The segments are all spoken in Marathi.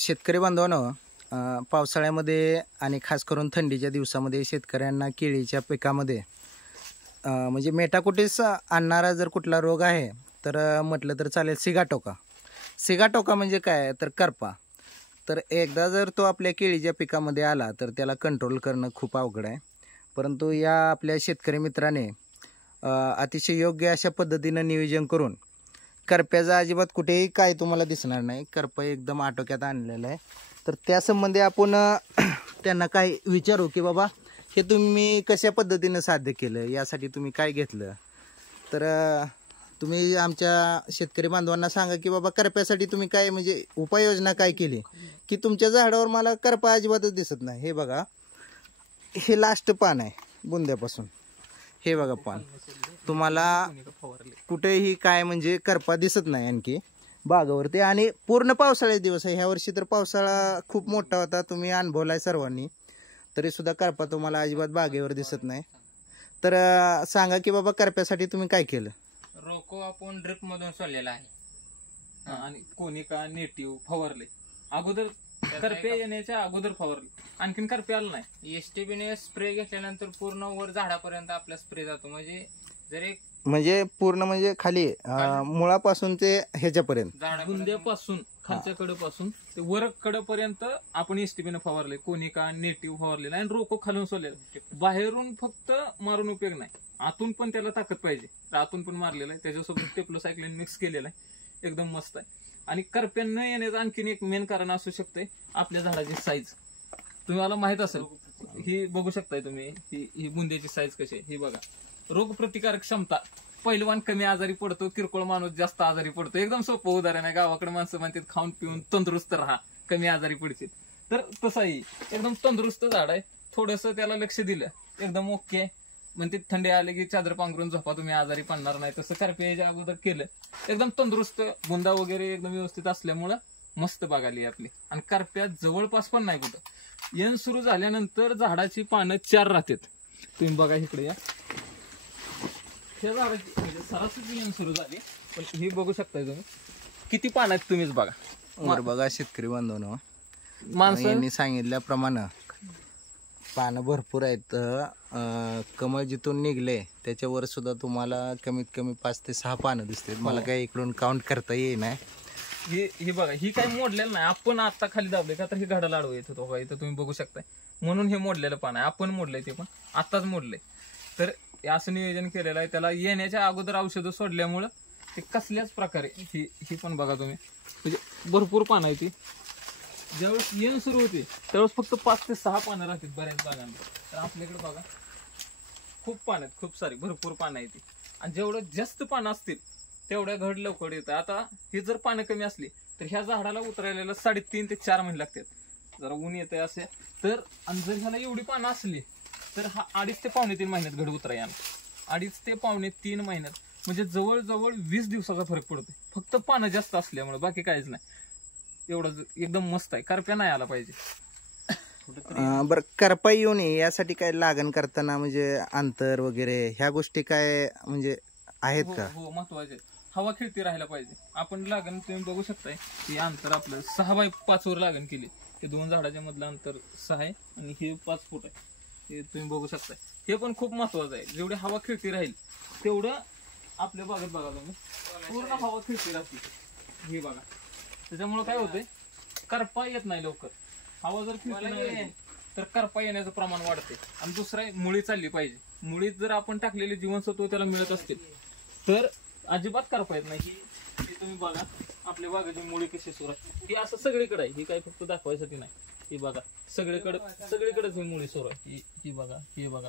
शेतकरी बांधवांनो, पावसाळ्यामध्ये आणि खास करून थंडीच्या दिवसामध्ये शेतकऱ्यांना केळीच्या पिकामध्ये म्हणजे मेटाकुटीस आणणारा जर कुठला रोग आहे तर म्हटलं तर चालेल सिगाटोका. सिगाटोका म्हणजे काय तर करपा. तर एकदा जर तो आपल्या केळीच्या पिकामध्ये आला तर त्याला कंट्रोल करणं खूप अवघड आहे. परंतु या आपल्या शेतकरी मित्राने अतिशय योग्य अशा पद्धतीनं नियोजन करून करप्याचा अजिबात कुठेही काय तुम्हाला दिसणार नाही, करपा एकदम आटोक्यात आणलेला आहे. तर त्यासंबंधी आपण त्यांना काय विचारू की बाबा हे तुम्ही कशा पद्धतीनं साध्य केलं, यासाठी तुम्ही काय घेतलं. तर तुम्ही आमच्या शेतकरी बांधवांना सांगा की बाबा करप्यासाठी तुम्ही काय म्हणजे उपाययोजना काय केली की तुमच्या झाडावर मला करपा अजिबातच दिसत नाही. हे बघा, हे लास्ट पान आहे बुंद्यापासून, हे बघा पान, तुम्हाला कुठेही काय म्हणजे करपा दिसत नाही आणखी बागावरती. आणि पूर्ण पावसाळ्याचे दिवस आहे, ह्या वर्षी तर पावसाळा खूप मोठा होता, तुम्ही अनुभवलाय सर्वांनी, तरी सुद्धा करपा तुम्हाला अजिबात बागेवर दिसत नाही. तर सांगा की बाबा करप्यासाठी तुम्ही काय केलं. रोको आपण ड्रिप मधून सोडलेला आहे आणि कोनिका नेटिव्ह फवारले अगोदर, करपे येण्याच्या अगोदर फवारले, आणखीन करपे आलं नाही. एसटीबीने स्प्रे घेतल्यानंतर पूर्ण वर झाडापर्यंत आपला स्प्रे जातो. म्हणजे जर एक म्हणजे पूर्ण म्हणजे खाली मुळापासून ते ह्याच्यापर्यंत बुंद्यापासून खालच्या कडेपासून ते वर कडेपर्यंत आपण एसटीबीने फवारले, कोनिका नेटिव्ह फवारलेला आणि रोको खालून सोडलेला. बाहेरून फक्त मारून उपयोग नाही, आतून पण त्याला ताकद पाहिजे, आतून पण मारलेला आहे. त्याच्यासोबत टेप्लोसायक्लिन मिक्स केलेला आहे, एकदम मस्त आहे. आणि करप्या न येण्याचं आणखीन एक मेन कारण असू शकते आपल्या झाडाची साईज. तुम्हाला माहित असेल, ही बघू शकताय तुम्ही, ही बुंद्याची साईज कशी आहे. ही बघा, रोग प्रतिकारक क्षमता, पहिलवान कमी आजारी पडतो, किरकोळ माणूस जास्त आजारी पडतो. एकदम सोपं उदाहरण आहे. गावाकडे माणसं म्हणतात खाऊन पिऊन तंदुरुस्त राहा, कमी आजारी पडतील. तर तसाही एकदम तंदुरुस्त झाड आहे. थोडस त्याला लक्ष दिलं एकदम ओके आहे. म्हणते थंडी आले की चादर पांघरून झोपा, तुम्ही आजारी पडणार नाही. तसं करप्याच्या अगोदर केलं, एकदम तंदुरुस्त, बुंदा वगैरे एकदम व्यवस्थित असल्यामुळं मस्त बाग आली आपली. आणि करप्या जवळपास पण नाही कुठं. येण सुरू झाल्यानंतर झाडाची पानं 4 राहतात. तुम्ही बघा इकडे या, ह्या झाडाची म्हणजे सरासरी येण सुरू झाली, पण ही बघू शकताय तुम्ही किती पानं आहेत, तुम्हीच बघा. बघा शेतकरी बांधवांनो, माणसं यांनी सांगितल्याप्रमाणे पानं भरपूर आहेत. कमळ जिथून निघले त्याच्यावर सुद्धा तुम्हाला कमीत कमी 5 ते 6 पानं दिसतात. मला काही इकडून काउंट करता येईना. ही बघा, ही काही मोडलेलं नाही. आपण आता खाली दाबले का तर ही घडाला आडवं येत होतो, इथं तुम्ही बघू शकताय. म्हणून हे मोडलेलं पान आहे. आपण मोडलंय ते पण आताच मोडलंय. तर असं नियोजन केलेलं आहे. त्याला येण्याच्या अगोदर औषधं सोडल्यामुळं ते कसल्याच प्रकारे ही पण बघा तुम्ही, म्हणजे भरपूर पानं आहे ती. ज्यावेळेस येण सुरू होते त्यावेळेस फक्त 5 ते 6 पानं राहतात बऱ्याच बागांना. तर आपल्याकडे बघा खूप पानं आहेत, खूप सारी भरपूर पानं आहेत. आणि जेवढं जास्त पानं असतील तेवढ्या घड लवकर येतं. आता ही जर पानं कमी असली तर ह्या झाडाला उतरायला 3.5 ते 4 महिने लागतात. जरा ऊन येते असे तर, आणि जर ह्याला एवढी पानं असली तर हा 2.5 ते पावणे 3 महिन्यात घड उतरायला. 2.5 ते पावणे 3 महिन्यात म्हणजे जवळजवळ 20 दिवसाचा फरक पडतो, फक्त पानं जास्त असल्यामुळे, बाकी काहीच नाही. एवढं एकदम मस्त आहे. करप्या नाही आला पाहिजे. बरं, करपा येऊ नये यासाठी काय लागण करताना म्हणजे अंतर वगैरे ह्या गोष्टी काय म्हणजे आहेत का? हो, महत्वाचे. हवा खेळती राहायला पाहिजे. आपण लागण तुम्ही बघू शकताय की अंतर आपलं 6x5 वर लागण केली. हे 2 झाडाच्या मधलं अंतर 6 आहे आणि हे 5 फूट आहे. हे तुम्ही बघू शकताय. हे पण खूप महत्वाचं आहे. जेवढी हवा खेळती राहील तेवढं आपल्या बागेत बघा तुम्ही पूर्ण हवा खेळती राहते. हे बघा, त्याच्यामुळे काय होतंय, करपा येत नाही लवकर. हवा जर फिरली तर करपा येण्याचं प्रमाण वाढते. आणि दुसरा मुळी चालली पाहिजे. मुळीत जर आपण टाकलेले जीवनसत्व त्याला मिळत असतील तर अजिबात करपा येत नाही. ही तुम्ही बघा आपल्या बागेची मुळी कशी सुरू आहे. ही असं सगळीकडे आहे, ही काही फक्त दाखवायसाठी नाही. ही बघा सगळीकडेच ही मुळी सुरू आहे. ही बघा, हे बघा,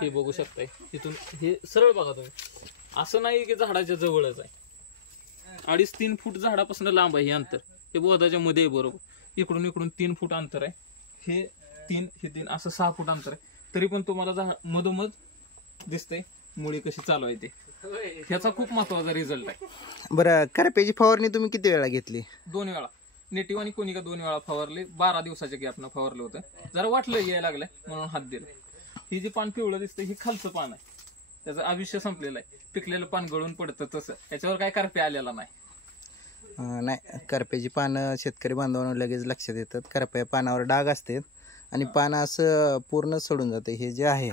हे बघू शकताय. इथून हे सरळ बघा तुम्ही, असं नाही की झाडाच्या जवळच आहे. 2.5-3 फूट झाडापासून लांब आहे हे अंतर. हे बोधाच्या मध्ये बरोबर, इकडून 3 फूट अंतर आहे. हे 3 असं 6 फूट अंतर आहे. तरी पण तुम्हाला मधोमध दिसतंय मुळी कशी चालू आहे ते. ह्याचा खूप महत्वाचा रिझल्ट आहे. बरं, करप्याची फवारणी तुम्ही किती वेळा घेतली? 2 वेळा. नेटिव्ह आणि कोनिका 2 वेळा फवारले. 12 दिवसाच्या गॅपनं फवारलं होतं. जरा वाटलं यायला लागलं म्हणून हात दिलं. ही जी पान पिवळं दिसतं ही खालचं पान आहे, त्याचं आयुष्य संपलेलं आहे. पिकलेलं पान गळून पडतं तसं, त्याच्यावर काय करप्या आलेला नाही. नाही, करप्याची पानं शेतकरी बांधवांना लगेच लक्षात येतात. करप्या पानावर डाग असतात आणि पानं असं पूर्ण सोडून जाते. हे जे आहे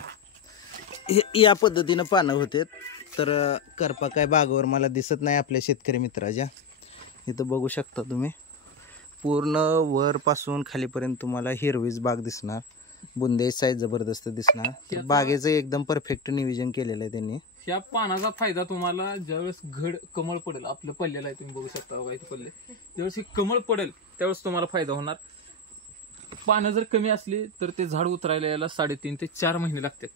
हे या पद्धतीनं पानं होते. तर करपा काय बागावर मला दिसत नाही आपल्या शेतकरी मित्राच्या. इथं बघू शकता तुम्ही, पूर्ण वरपासून खालीपर्यंत तुम्हाला हिरवीच बाग दिसणार. बुंदे साईज जबरदस्त दिसणार. तर बागेचं एकदम परफेक्ट नियोजन केलेलं आहे त्यांनी. ह्या पानाचा फायदा तुम्हाला ज्यावेळेस घड कमळ पडेल, आपलं पडलेलं आहे तुम्ही बघू शकता बघा इथे पडले, ज्यावेळेस हे कमळ पडेल त्यावेळेस तुम्हाला फायदा होणार. पानं जर कमी असली तर ते झाड उतरायला यायला 3.5 ते 4 महिने लागतात.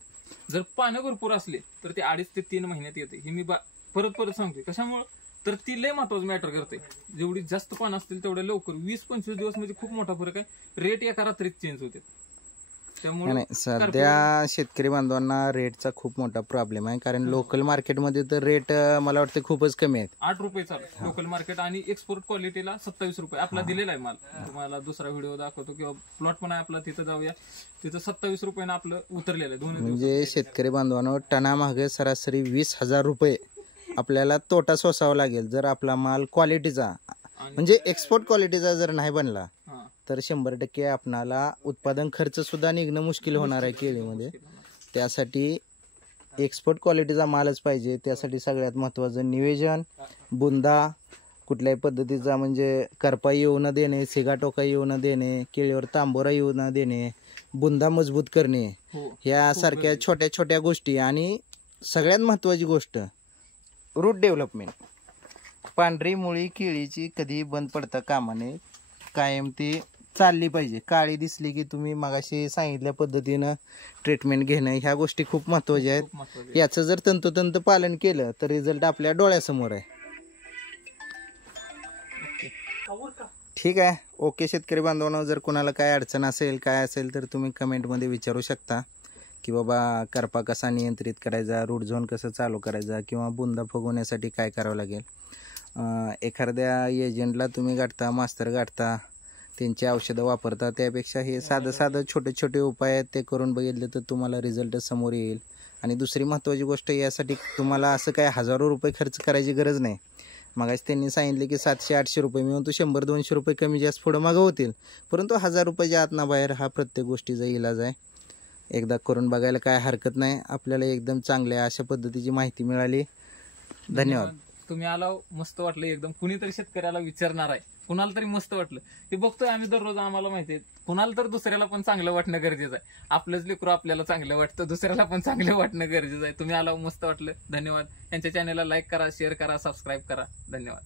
जर पानं भरपूर असले तर ते 2.5 ते 3 महिन्यात येते. हे मी परत सांगतोय. कशामुळे तर ती लय महत्वाचं मॅटर करते. जेवढी जास्त पानं असतील तेवढ्या लवकर 20-25 दिवस म्हणजे खूप मोठा फरक आहे. रेट एका रात्रीत चेंज होते. नाही, सध्या शेतकरी बांधवांना रेटचा खूप मोठा प्रॉब्लेम आहे. कारण लोकल मार्केटमध्ये तर रेट मला वाटतं खूपच कमी आहेत. 8 रुपये चालू लोकल मार्केट आणि एक्सपोर्ट क्वालिटीला 27 रुपये. आपला दिलेला आहे माल. तुम्हाला दुसरा व्हिडिओ दाखवतो किंवा प्लॉट पण आहे आपला, तिथं जाऊया. तिथं 27 रुपयानं आपलं उतरलेलं आहे. म्हणजे शेतकरी बांधवांना टना मागे सरासरी 20,000 रुपये आपल्याला तोटा सोसावा लागेल जर आपला माल क्वालिटीचा म्हणजे एक्सपोर्ट क्वालिटीचा जर नाही बनला तर 100% आपणाला उत्पादन खर्च सुद्धा निघणं मुश्किल होणार आहे केळीमध्ये. त्यासाठी एक्सपोर्ट क्वालिटीचा मालच पाहिजे. त्यासाठी सगळ्यात महत्त्वाचं नियोजन, बुंदा कुठल्याही पद्धतीचा म्हणजे करपा येऊ न देणे, सिगाटोका येऊ न देणे, केळीवर तांबोरा येऊ न देणे, बुंदा मजबूत करणे, यासारख्या छोट्या छोट्या गोष्टी. आणि सगळ्यात महत्त्वाची गोष्ट रूट डेव्हलपमेंट. पांढरी मुळी केळीची कधी बंद पडता कामा नये, कायम ती चालली पाहिजे. काळी दिसली की तुम्ही मगाशी सांगितल्या पद्धतीनं ट्रीटमेंट घेणं, ह्या गोष्टी खूप महत्त्वाच्या आहेत. याचं जर तंतोतंत पालन केलं तर रिझल्ट आपल्या डोळ्यासमोर आहे. ठीक आहे, ओके. शेतकरी बांधवांनो, जर कोणाला काय अडचण असेल काय असेल तर तुम्ही कमेंटमध्ये विचारू शकता की बाबा करपा कसा नियंत्रित करायचा, रूट झोन कसं चालू करायचा, किंवा बुंदा फुगवण्यासाठी काय करावं लागेल. एखाद्या एजंटला तुम्ही गाठता, मास्तर गाठता, त्यांची औषधं वापरता, त्यापेक्षा हे साधं छोटे छोटे उपाय आहेत ते करून बघितले तर तुम्हाला रिझल्ट समोर येईल. आणि दुसरी महत्त्वाची गोष्ट, यासाठी तुम्हाला असं काय हजारो रुपये खर्च करायची गरज नाही. मगाशी त्यांनी सांगितले की 700-800 रुपये, मी म्हणतो 100-200 रुपये कमी जास्त पुढं मागं होतील, परंतु 1000 रुपयाच्या आतना बाहेर हा प्रत्येक गोष्टीचा इलाज आहे. एकदा करून बघायला काय हरकत नाही. आपल्याला एकदम चांगल्या अशा पद्धतीची माहिती मिळाली. धन्यवाद. तुम्ही आला, मस्त वाटलं एकदम. कुणीतरी शेतकऱ्याला विचारणार आहे, कुणाला तरी मस्त वाटलं ते बघतोय आम्ही दररोज. आम्हाला माहिती आहे कुणाला तर दुसऱ्याला पण चांगलं वाटणं गरजेचं आहे. आपलंच लेकरू आपल्याला चांगलं वाटतं, दुसऱ्याला पण चांगलं वाटणं गरजेचं आहे. तुम्ही आला, मस्त वाटलं. धन्यवाद. यांच्या चॅनलला लाईक करा, शेअर करा, सबस्क्राईब करा. धन्यवाद.